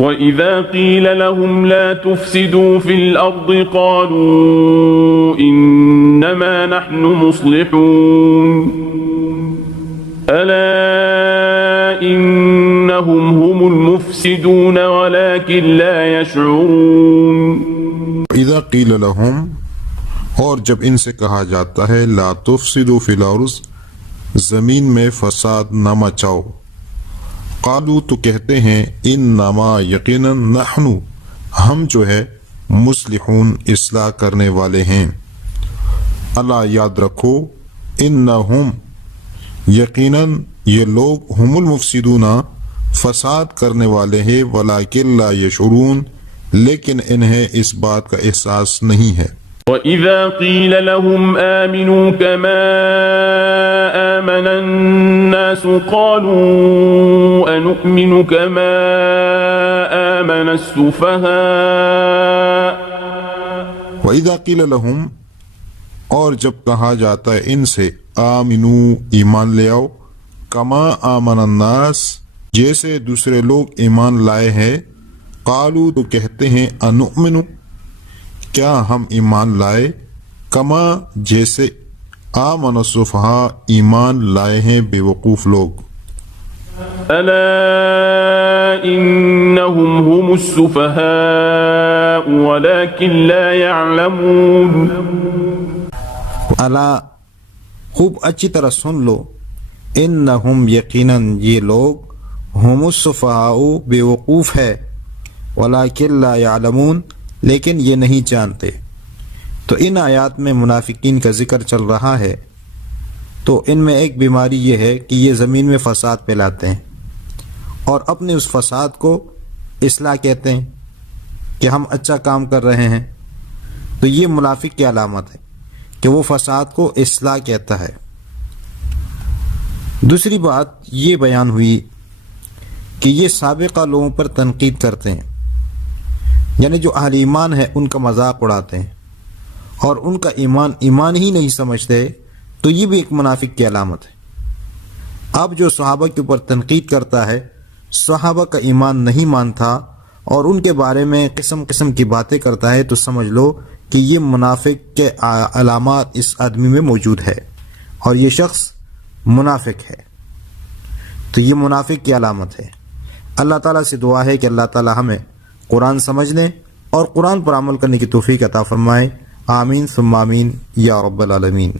وَإِذَا قِيلَ لَهُمْ لَا تُفْسِدُوا فِي الْأَرْضِ قَالُوا إِنَّمَا نَحْنُ مُصْلِحُونَ أَلَا إِنَّهُمْ هُمُ الْمُفْسِدُونَ وَلَكِنْ لَا يَشْعُرُونَ اذا قیل لہم، اور جب ان سے کہا جاتا ہے لا تفسدوا فی الارض، زمین میں فساد نہ مچاؤ، قالو تو کہتے ہیں انما یقیناً نحن ہم جو ہے مصلحون اصلاح کرنے والے ہیں، الا یاد رکھو انہم یقیناً یہ لوگ ہم المفسدون فساد کرنے والے ہیں، ولکن لا یشعرون لیکن انہیں اس بات کا احساس نہیں ہے۔ وَإِذَا قِيلَ لَهُمْ آمِنُوا كَمَا آمَنَ النَّاسُ قَالُوا أَنُؤْمِنُ كَمَا آمَنَ السُّفَهَاءُ وَإِذَا قِيلَ لَهُمْ، اور جب کہا جاتا ہے ان سے آمنو ایمان لے آؤ، کما آمن الناس جیسے دوسرے لوگ ایمان لائے ہیں، قالو تو کہتے ہیں انؤمن کیا ہم ایمان لائے، کما جیسے آمن السفہاء ایمان لائے ہیں بے وقوف لوگ۔ ألا إنهم هم السفهاء ولكن لا يعلمون۔ الا خوب اچھی طرح سن لو، انہم یقیناً یہ لوگ ہم السفہاء بے وقوف ہے، ولکن لا يعلمون لیکن یہ نہیں جانتے۔ تو ان آیات میں منافقین کا ذکر چل رہا ہے، تو ان میں ایک بیماری یہ ہے کہ یہ زمین میں فساد پھیلاتے ہیں اور اپنے اس فساد کو اصلاح کہتے ہیں کہ ہم اچھا کام کر رہے ہیں۔ تو یہ منافق کی علامت ہے کہ وہ فساد کو اصلاح کہتا ہے۔ دوسری بات یہ بیان ہوئی کہ یہ سابقہ لوگوں پر تنقید کرتے ہیں، یعنی جو اہل ایمان ہے ان کا مذاق اڑاتے ہیں اور ان کا ایمان ہی نہیں سمجھتے، تو یہ بھی ایک منافق کی علامت ہے۔ اب جو صحابہ کے اوپر تنقید کرتا ہے، صحابہ کا ایمان نہیں مانتا اور ان کے بارے میں قسم قسم کی باتیں کرتا ہے، تو سمجھ لو کہ یہ منافق کے علامات اس آدمی میں موجود ہے اور یہ شخص منافق ہے۔ تو یہ منافق کی علامت ہے۔ اللہ تعالیٰ سے دعا ہے کہ اللہ تعالیٰ ہمیں قرآن سمجھنے اور قرآن پر عمل کرنے کی توفیق عطا فرمائے۔ آمین ثم آمین یا رب العالمین۔